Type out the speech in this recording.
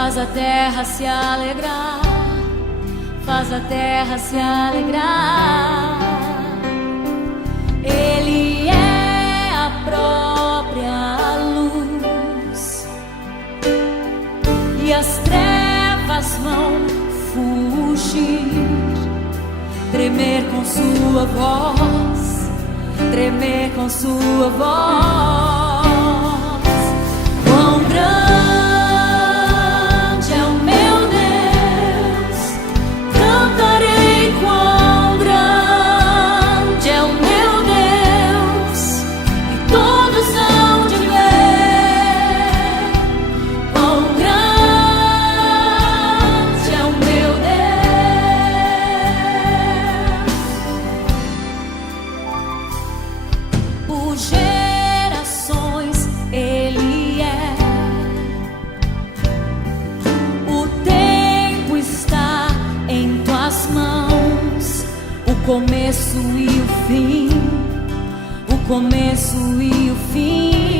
faz a terra se alegrar, faz a terra se alegrar. Ele é a própria luz e as trevas vão fugir, tremer com sua voz, tremer com sua voz. Quão grande é o meu Deus, cantarei quão grande é o meu Deus, e todos hão de ver quão grande é o meu Deus. Por gerações Ele é, o tempo está em tuas mãos, o começo e o fim, o começo e o fim.